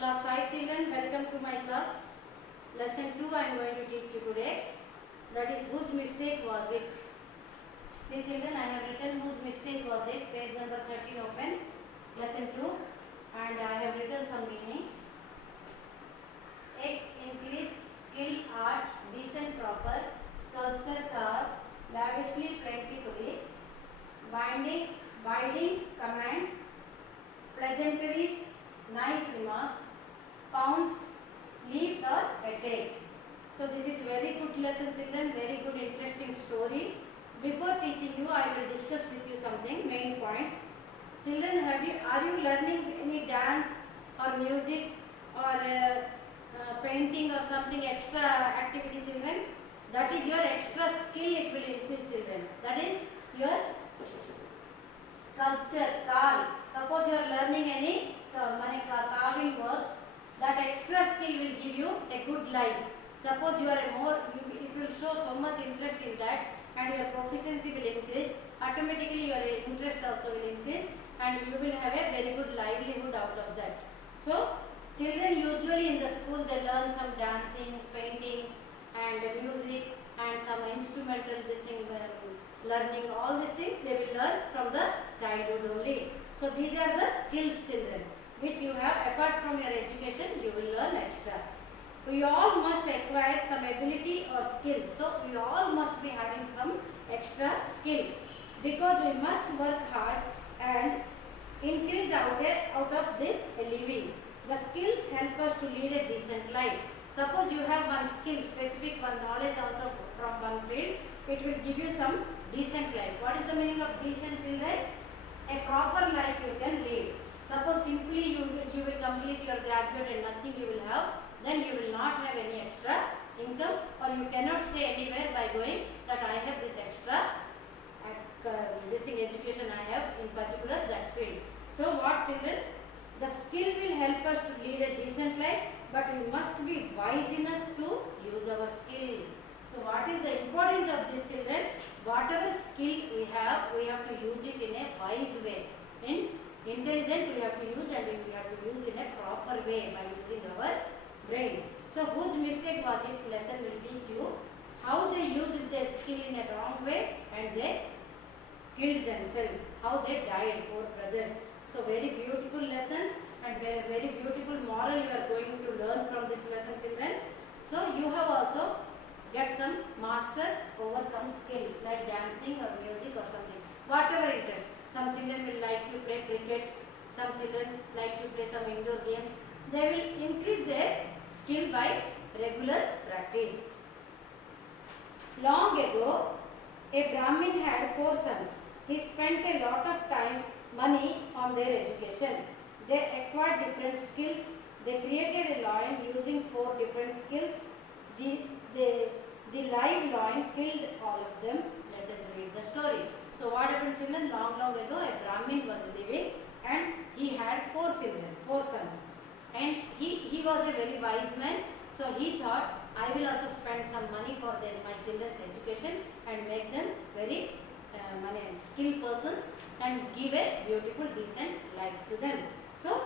Class 5 children, welcome to my class. Lesson 2 I am going to teach you today. That is, whose mistake was it? See children, I have written whose mistake was it. Page number 13 open. Lesson 2, and I have written some meaning. It increase skill art, decent proper, sculpture car, lavishly plentifully, binding command, pleasantries, nice remark, pounced, leaped or attacked. So this is very good lesson children, very good interesting story. Before teaching you, I will discuss with you something, main points. Children, are you learning any dance or music or painting or something extra activity children? That is your extra skill, it will increase children. That is your sculpture, carve. Suppose you are learning any carving work, that extra skill will give you a good life. Suppose you are if you will show so much interest in that and your proficiency will increase, automatically your interest also will increase and you will have a very good livelihood out of that. So children usually in the school they learn some dancing, painting and music and some instrumental learning. All these things they will learn from the childhood only. So these are the skills children which you have apart from your education, you will learn extra. We all must acquire some ability or skills. So we all must be having some extra skill because we must work hard and increase out of this a living. The skills help us to lead a decent life. Suppose you have one skill, specific one knowledge from one field, it will give you some decent life. What is the meaning of decent children? A proper life you can lead. Suppose simply you will complete your graduate and nothing you will have, then you will not have any extra income, or you cannot say anywhere by going that I have this extra education I have in particular that field. So what children? The skill will help us to lead a decent life, but we must be wise enough to use our skill. So what is the importance of this children? Whatever skill we have to use it in a wise way. In intelligent we have to use, and we have to use in a proper way by using our brain. So whose mistake was it? Lesson will teach you how they used their skill in a wrong way and they killed themselves. How they died, 4 brothers. So very beautiful lesson and very, very beautiful moral you are going to learn from this lesson children. So you have also get some master over some skill like dancing or music or something. Whatever it is. Some children will like to play cricket. Some children like to play some indoor games. They will increase their skill by regular practice. Long ago, a Brahmin had 4 sons. He spent a lot of time, money on their education. They acquired different skills. They created a lion using 4 different skills. The live lion killed all of them. Let us read the story. So what happened children? Long ago a Brahmin was living and he had 4 children, 4 sons. And he was a very wise man. So he thought, I will also spend some money for my children's education and make them very skilled persons and give a beautiful decent life to them. So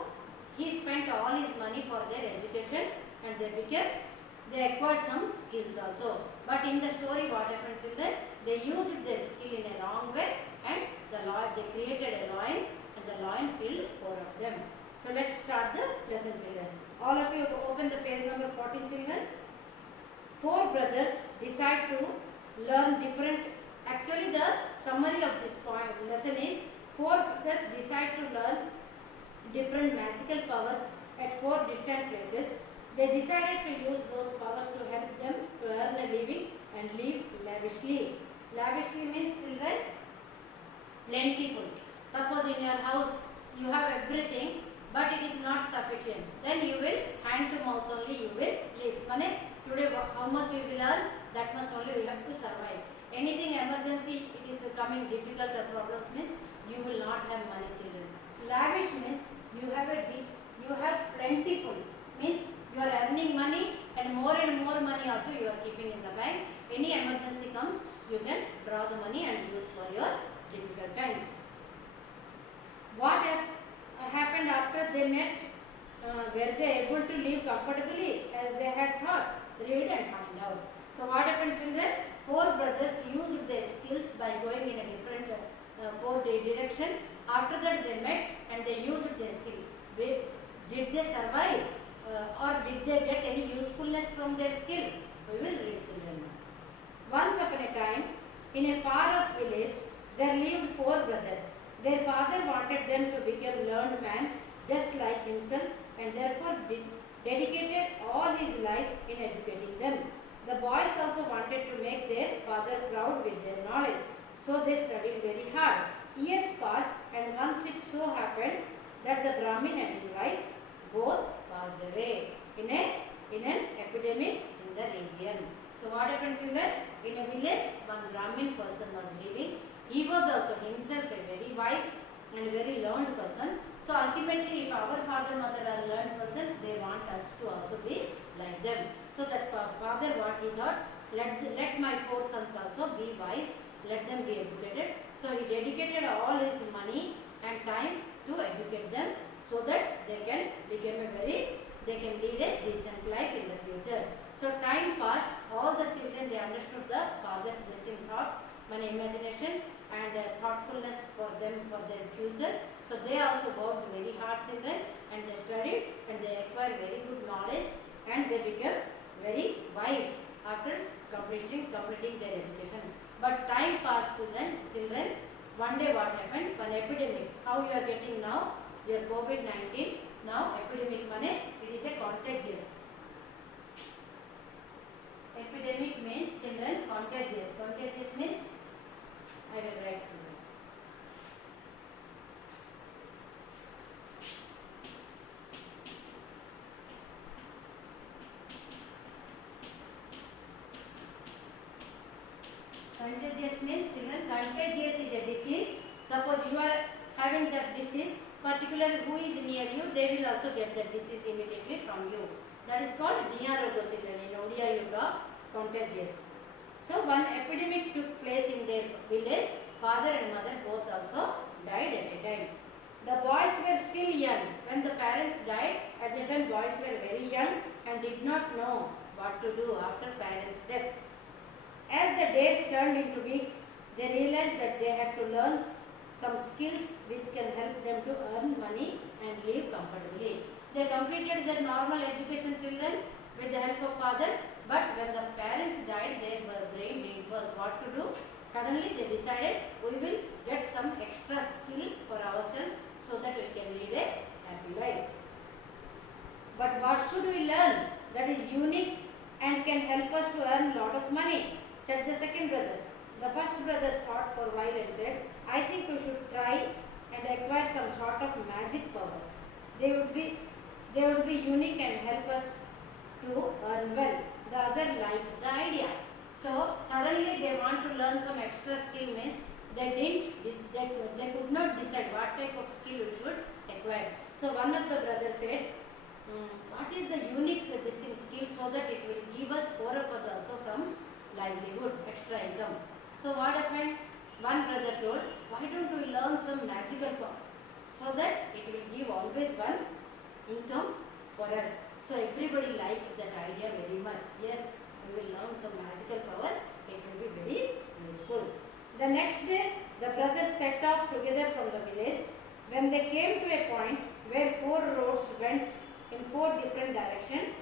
he spent all his money for their education and they acquired some skills also. But in the story what happened children? They used their skill in a wrong way and they created a lion and the lion killed 4 of them. So let's start the lesson children. All of you open the page number 14 children. 4 brothers decide to learn different. Actually the summary of this lesson is 4 brothers decide to learn different magical powers at 4 distant places. They decided to use those powers to help them to earn a living and live lavishly. Lavishly means children plentiful. Suppose in your house you have everything but it is not sufficient. Then you will hand to mouth only you will live. Today how much you will earn, that much only you have to survive. Anything emergency it is coming difficult or problems means you will not have money children. Lavish means you have plentiful means you are earning money and more money also you are keeping in the bank. Any emergency comes, you can draw the money and use for your difficult times. What happened after they met were they able to live comfortably as they had thought? Read and find out. So what happened, children? Four brothers used their skills by going in a different direction. After that they met and they used their skill. Did they survive or did they get any usefulness from their skill? We will read, children. Once upon a time, in a far-off village, there lived four brothers. Their father wanted them to become learned men just like himself and therefore dedicated all his life in educating them. The boys also wanted to make their father proud with their knowledge, so they studied very hard. Years passed, and once it so happened that the Brahmin and his wife both passed away in an epidemic in the region. So what happened, children? In a village, one Brahmin person was living. He was also himself a very wise and very learned person. So ultimately, if our father, mother are learned person, they want us to also be like them. So that father, what he thought, let my four sons also be wise, let them be educated. So he dedicated all his money and time to educate them, so that they can lead a decent life in the future. So time passed, all the children, they understood the father's blessing thought, money imagination and thoughtfulness for them for their future. So they also worked very hard, children, and they studied and they acquired very good knowledge and they became very wise after completing their education. But time passed, children. One day what happened? One epidemic. How you are getting now? Your COVID-19. Now epidemic money, it is a contagious. Epidemic means, children, contagious. Contagious means, I will write, children. Contagious means, children, contagious is a disease. Suppose you are having that disease, particularly who is near you, they will also get that disease immediately from you. That is called Niyaroga, children. In Odia Yoga, contagious. So one epidemic took place in their village. Father and mother both also died at a time. The boys were still young when the parents died. At the time, boys were very young and did not know what to do after parents' death. As the days turned into weeks, they realized that they had to learn some skills which can help them to earn money and live comfortably. So they completed their normal education, children, with the help of father. But when the parents died, their brain didn't work. What to do? Suddenly they decided we will get some extra skill for ourselves so that we can lead a happy life. But what should we learn that is unique and can help us to earn lot of money? Said the second brother. The first brother thought for a while and said, I think we should try and acquire some sort of magic powers. They would be unique and help us to earn well. The other liked the idea. So suddenly they want to learn some extra skill means they could not decide what type of skill we should acquire. So one of the brothers said, what is the unique skill so that it will give us, four of us also, some livelihood, extra income. So what happened? One brother told, why don't we learn some magical power so that it will give always one income for us. So everybody liked that idea very much. Yes, we will learn some magical power. It will be very useful. The next day, the brothers set off together from the village. When they came to a point where four roads went in four different directions,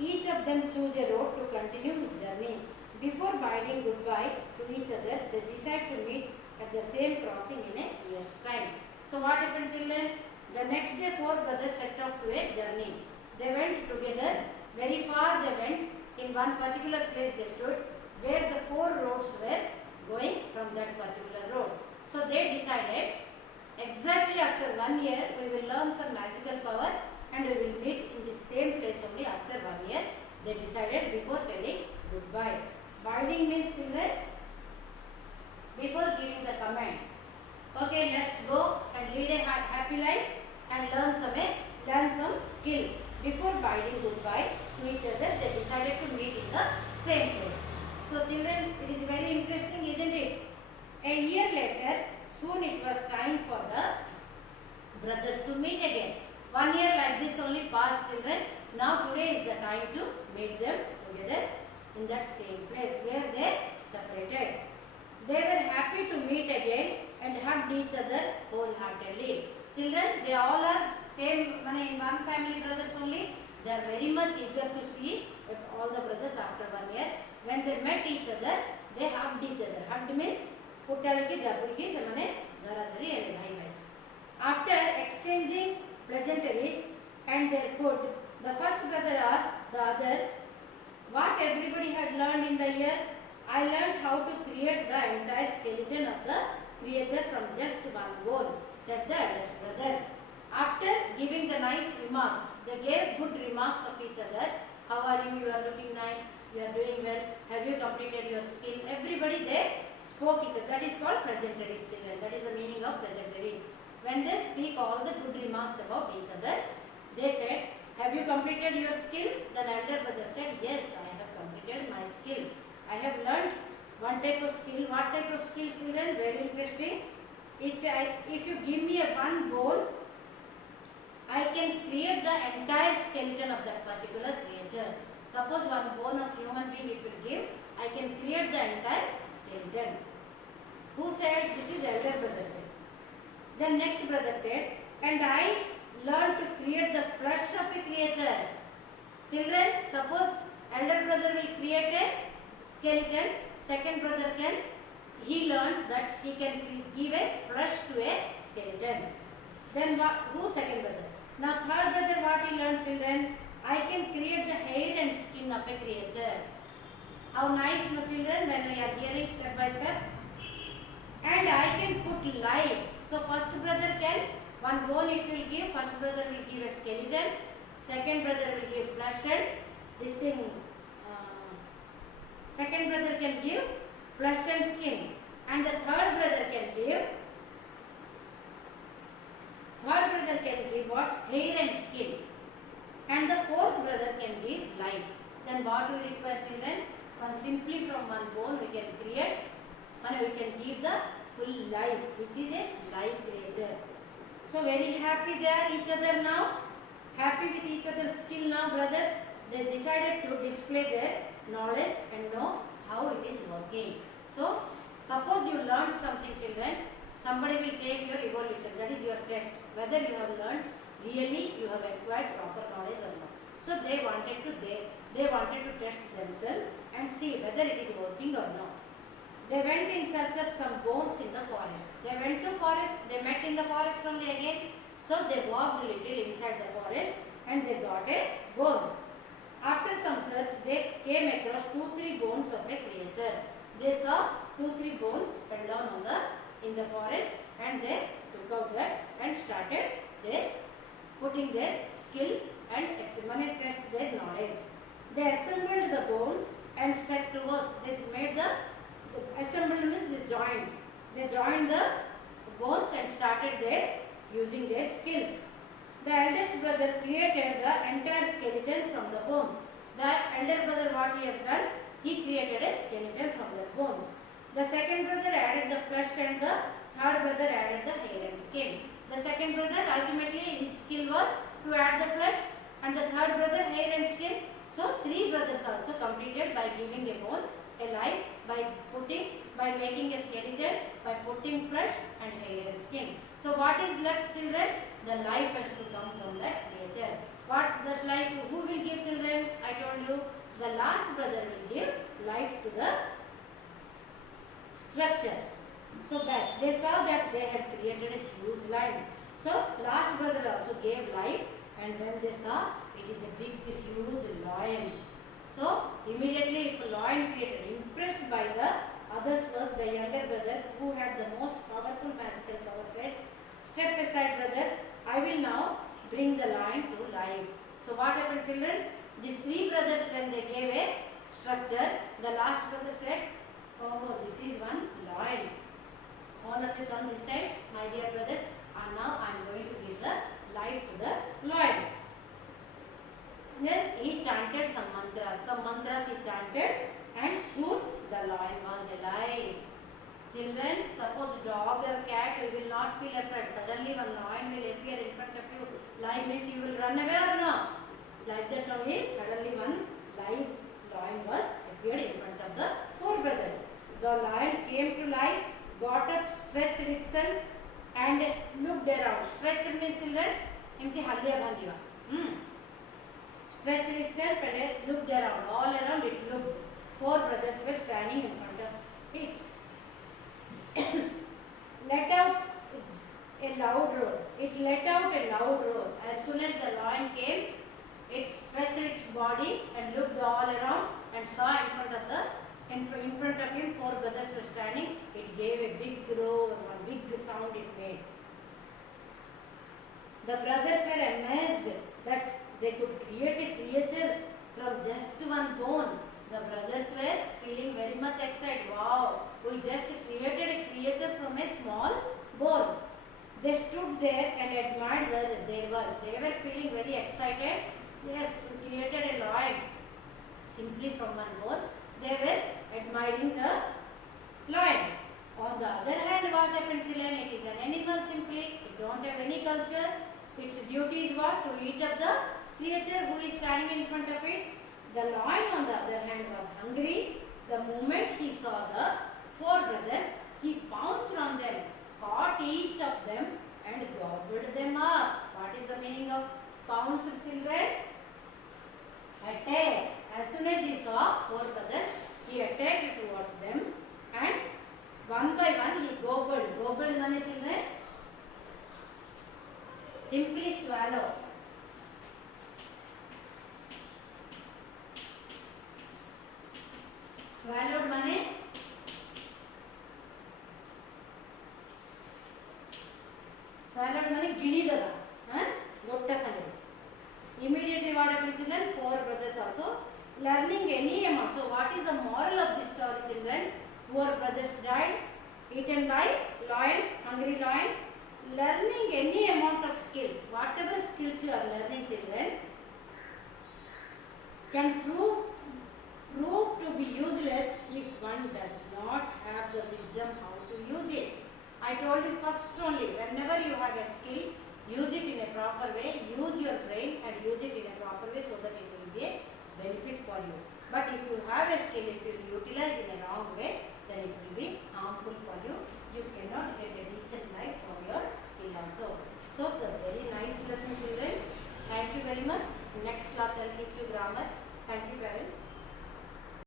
each of them chose a road to continue his journey. Before bidding goodbye to each other, they decided to meet at the same crossing in a year's time. So what happened, children? The next day, four brothers set off to a journey. They went together. Very far they went. In one particular place they stood where the four roads were going from that particular road. So they decided, exactly after 1 year we will learn some magical power and we will meet in the same place only after 1 year. They decided before telling goodbye. Binding means, children, before giving the command. Okay, let's go and lead a happy life and learn some skill. Before bidding goodbye to each other, they decided to meet in the same place. So children, it is very interesting, isn't it? A year later, soon it was time for the brothers to meet again. 1 year like this only passed, children. Now today is the time to meet them together in that same place where they separated. They were happy to meet again and hugged each other wholeheartedly. Children, they all are same, in one family brothers only. They are very much eager to see all the brothers after 1 year. When they met each other, they hugged each other. Hugged means puttaliki jabuliki semane dharadhari ele bhai bhai. After exchanging pleasantries and their food, the first brother asked the other what everybody had learned in the year. I learned how to create the entire skeleton of the creature from just one bone, said the eldest brother. After giving the nice remarks, they gave good remarks of each other. How are you? You are looking nice. You are doing well. Have you completed your skill? Everybody they spoke each other. That is called pleasantries, children. That is the meaning of pleasantries. When they speak all the good remarks about each other, they said, have you completed your skill? Then elder brother said, yes, I have completed my skill. I have learned one type of skill. What type of skill, children? Very interesting. If you give me a one bone, I can create the entire skeleton of that particular creature. Suppose one bone of human being it will give, I can create the entire skeleton. Who said? This is elder brother said. Then next brother said, and I learned to create the flesh of a creature. Children, suppose elder brother will create a skeleton, second brother he learned that he can give a flesh to a skeleton. Then who second brother? Now third brother what he learned, children? I can create the hair and skin of a creature. How nice, no children, when we are hearing step by step. And I can put life. So first brother can, one bone it will give, first brother will give a skeleton, second brother will give flesh and this thing, second brother can give flesh and skin, and the third brother can give what? Hair and skin, and the fourth brother can give life. Then what we require, children? Simply from one bone we can create, and we can give the full life, which is a life creature. So very happy they are each other now, happy with each other's skill now, brothers. They decided to display their knowledge and know how it is working. So suppose you learned something, children, somebody will take your evolution, that is your test, whether you have learned really, you have acquired proper knowledge or not. So they wanted to test themselves and see whether it is working or not. They went in search of some bones in the forest. They went to forest, they met in the forest only again. So they walked a little inside the forest and they got a bone. After some search, they came across 2-3 bones of a creature. They saw 2-3 bones fell down in the forest, and they took out that and started putting their skill and test their knowledge. They assembled the bones and set to work. They made the assembled means they joined. They joined the bones and started using their skills. The eldest brother created the entire skeleton from the bones. The elder brother, what he has done? He created a skeleton from the bones. The second brother added the flesh and the third brother added the hair and skin. The second brother ultimately his skill was to add the flesh, and the third brother hair and skin. So 3 brothers also completed by giving a bone, a life, by making a skeleton, by putting flesh and hair and skin. So what is left, children? The life has to come from that creature. What that life, who will give, children? I told you, the last brother will give life to the structure. So that they saw that they had created a huge lion. So last brother also gave life, and when they saw it is a big, huge lion. So immediately if a lion created, impressed by the others' work, the younger brother who had the most powerful magical power said, step aside, brothers, I will now bring the lion to life. So what happened, children? These 3 brothers, when they gave a structure, the last brother said, oh, this is one lion. All of you come this side, my dear brothers, and now I am going to give the life to the lion. Then he chanted some mantras he chanted, and soon the lion was alive. Children, suppose dog or cat, you will not feel afraid. Suddenly one lion will appear in front of you, Fly means you will run away or no? Like that only, suddenly one live lion was appeared in front of the four brothers. The lion came to life, got up, stretched itself, and looked around. Stretched means children, empty halya bhangiva. Stretched itself and looked around. All around it looked. Four brothers were standing in front of it. Let out a loud roar. It let out a loud roar. As soon as the lion came, it stretched its body and looked all around and saw in front of him four brothers were standing. It gave a big roar, one big sound it made. The brothers were amazed that they could create a creature from just one bone. The brothers were feeling very much excited. Wow, we just created a creature from a small bone. They stood there and admired their work. They were feeling very excited. Yes, we created a lion simply from one bone. They were admiring the lion. On the other hand, what happened, children? It is an animal simply. It don't have any culture. Its duty is what? To eat up the creature who is standing in front of it. The lion, on the other hand, was hungry. The moment he saw the four brothers, he pounced on them, caught each of them, and gobbled them up. What is the meaning of pounce, children? Attack. As soon as he saw four brothers, he attacked towards them, and one by one he gobbled. Gobbled means, children, simply swallow. Swallowed means ಗಿಳಿದದ ದೊಡ್ಡ ಸಂಗತಿ. Immediately what happened, children? Four brothers also learning any amount. So what is the moral of this story, children? Four brothers died, eaten by lion, hungry lion. Learning any amount of skills, whatever skills you are learning, children, can prove to be useless if one does not have the wisdom how to use it. I told you first only, whenever you have a skill, use it in a proper way, use your brain and use it in a proper way so that it will be a benefit for you. But if you have a skill, if you utilize in a wrong way,